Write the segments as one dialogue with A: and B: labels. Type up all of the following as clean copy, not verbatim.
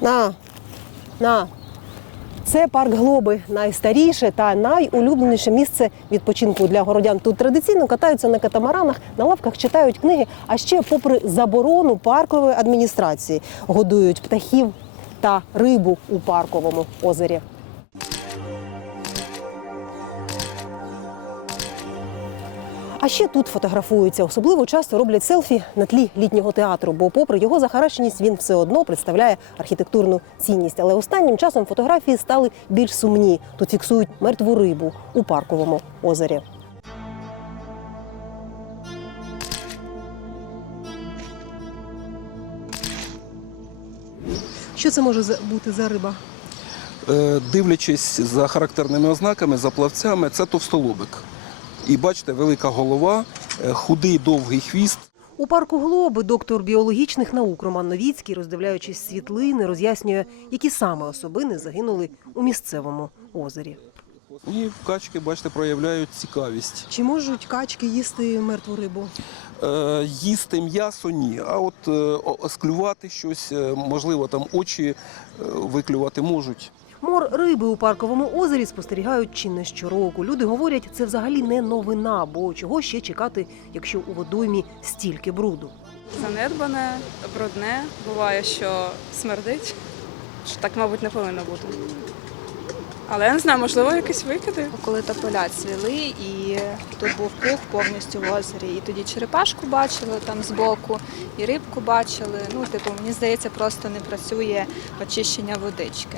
A: На. Це парк Глоби – найстаріше та найулюбленіше місце відпочинку для городян. Тут традиційно катаються на катамаранах, на лавках читають книги, а ще, попри заборону паркової адміністрації, годують птахів та рибу у парковому озері. А ще тут фотографуються. Особливо часто роблять селфі на тлі літнього театру, бо попри його захаращеність він все одно представляє архітектурну цінність. Але останнім часом фотографії стали більш сумні. Тут фіксують мертву рибу у парковому озері. Що це може бути за риба?
B: Дивлячись за характерними ознаками, за плавцями, це товстолобик. І бачите, велика голова, худий довгий хвіст.
A: У парку Глоби доктор біологічних наук Роман Новіцький, роздивляючись світлини, роз'яснює, які саме особини загинули у місцевому озері.
B: І качки, бачите, проявляють цікавість.
A: Чи можуть качки їсти мертву рибу?
B: Їсти м'ясо – ні, а от склювати щось, можливо, там очі виклювати можуть.
A: Мор риби у парковому озері спостерігають чи не щороку. Люди говорять, це взагалі не новина, бо чого ще чекати, якщо у водоймі стільки бруду.
C: Занедбане, брудне, буває, що смердить. Так, мабуть, не повинно бути. Але я не знаю, можливо, якісь викиди.
D: Коли тополя цвіли, і тут був пух повністю в озері. І тоді черепашку бачили там збоку, і рибку бачили. Мені здається, просто не працює очищення водички.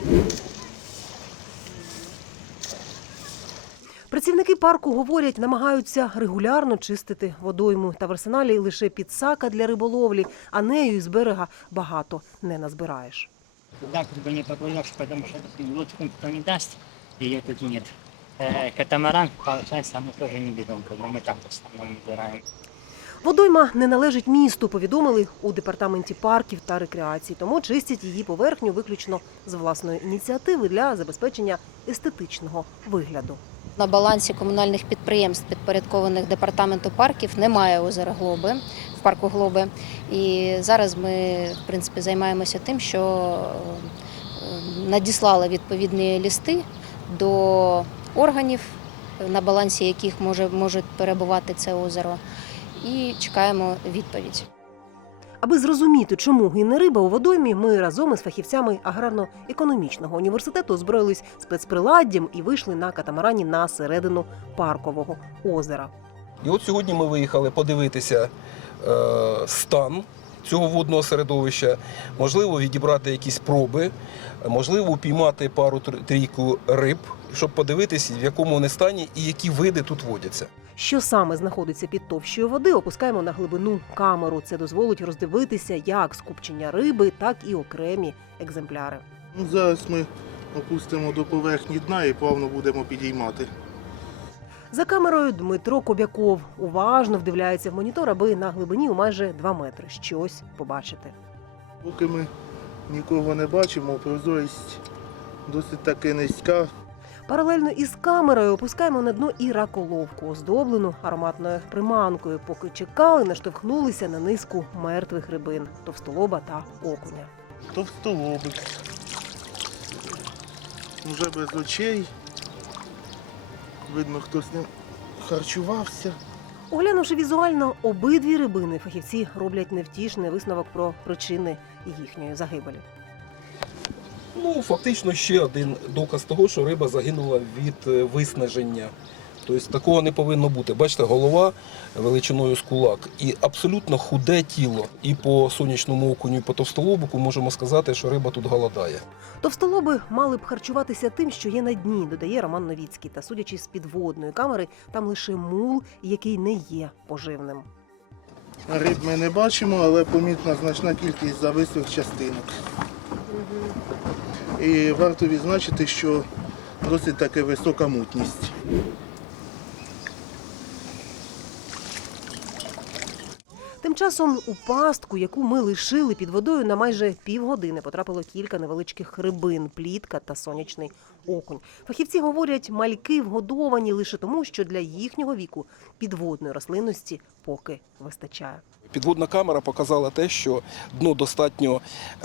A: Працівники парку говорять, намагаються регулярно чистити водойму. Та в арсеналі лише підсака для риболовлі, а нею із берега багато не назбираєш.
E: Туда не поплывешь, потому что лодку никто не даст, ее тут нет. Катамаран, получается, мы тоже не берем, мы так в основном убираем.
A: Водойма не належить місту, повідомили у департаменті парків та рекреації. Тому чистять її поверхню виключно з власної ініціативи для забезпечення естетичного вигляду.
F: На балансі комунальних підприємств, підпорядкованих департаменту парків, немає озера Глоби, в парку Глоби. І зараз ми, в принципі, займаємося тим, що надіслали відповідні листи до органів, на балансі яких може перебувати це озеро, і чекаємо відповідь.
A: Аби зрозуміти, чому гине риба у водоймі, ми разом із фахівцями аграрно-економічного університету озброїлись спецприладдям і вийшли на катамарані на середину паркового озера.
B: І от сьогодні ми виїхали подивитися стан цього водного середовища, можливо, відібрати якісь проби, можливо, упіймати пару-трійку риб, щоб подивитися, в якому вони стані і які види тут водяться.
A: Що саме знаходиться під товщою води, опускаємо на глибину камеру. Це дозволить роздивитися як скупчення риби, так і окремі екземпляри.
G: Зараз ми опустимо до поверхні дна і плавно будемо підіймати.
A: За камерою Дмитро Кобяков уважно вдивляється в монітор, аби на глибині у майже 2 метри щось побачити.
G: Поки ми нікого не бачимо, прозорість досить таки низька.
A: Паралельно із камерою опускаємо на дно і раколовку, оздоблену ароматною приманкою. Поки чекали, наштовхнулися на низку мертвих рибин – товстолоба та окуня.
G: Товстолобик. Вже без очей. Видно, хтось ним харчувався.
A: Оглянувши візуально обидві рибини, фахівці роблять невтішний висновок про причини їхньої загибелі.
B: Фактично ще один доказ того, що риба загинула від виснаження. Тобто такого не повинно бути. Бачите, голова величиною з кулак і абсолютно худе тіло. І по сонячному окуню, і по товстолобику можемо сказати, що риба тут голодає.
A: Товстолоби мали б харчуватися тим, що є на дні, додає Роман Новіцький. Та судячи з підводної камери, там лише мул, який не є поживним.
G: Риб ми не бачимо, але помітна значна кількість завислих частинок. І варто відзначити, що досить таки висока мутність.
A: Тим часом у пастку, яку ми лишили під водою, на майже півгодини потрапило кілька невеличких рибин, плітка та сонячний окунь. Фахівці говорять, мальки вгодовані лише тому, що для їхнього віку підводної рослинності поки вистачає.
B: Підводна камера показала те, що дно достатньо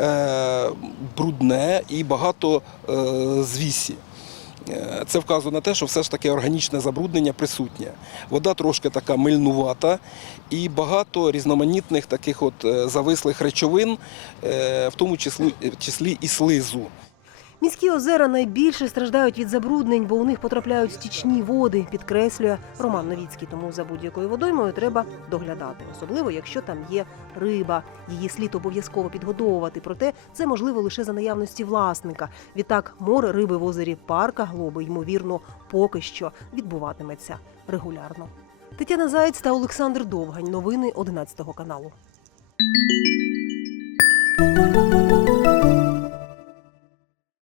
B: брудне і багато звісі. Це вказує на те, що все ж таки органічне забруднення присутнє. Вода трошки така мильнувата і багато різноманітних таких от завислих речовин, в тому числі і слизу.
A: Міські озера найбільше страждають від забруднень, бо у них потрапляють стічні води, підкреслює Роман Новіцький. Тому за будь-якою водоймою треба доглядати, особливо якщо там є риба. Її слід обов'язково підгодовувати, проте це можливо лише за наявності власника. Відтак море риби в озері Парка Глоби, ймовірно, поки що відбуватиметься регулярно. Тетяна Заєць та Олександр Довгань. Новини 11 каналу.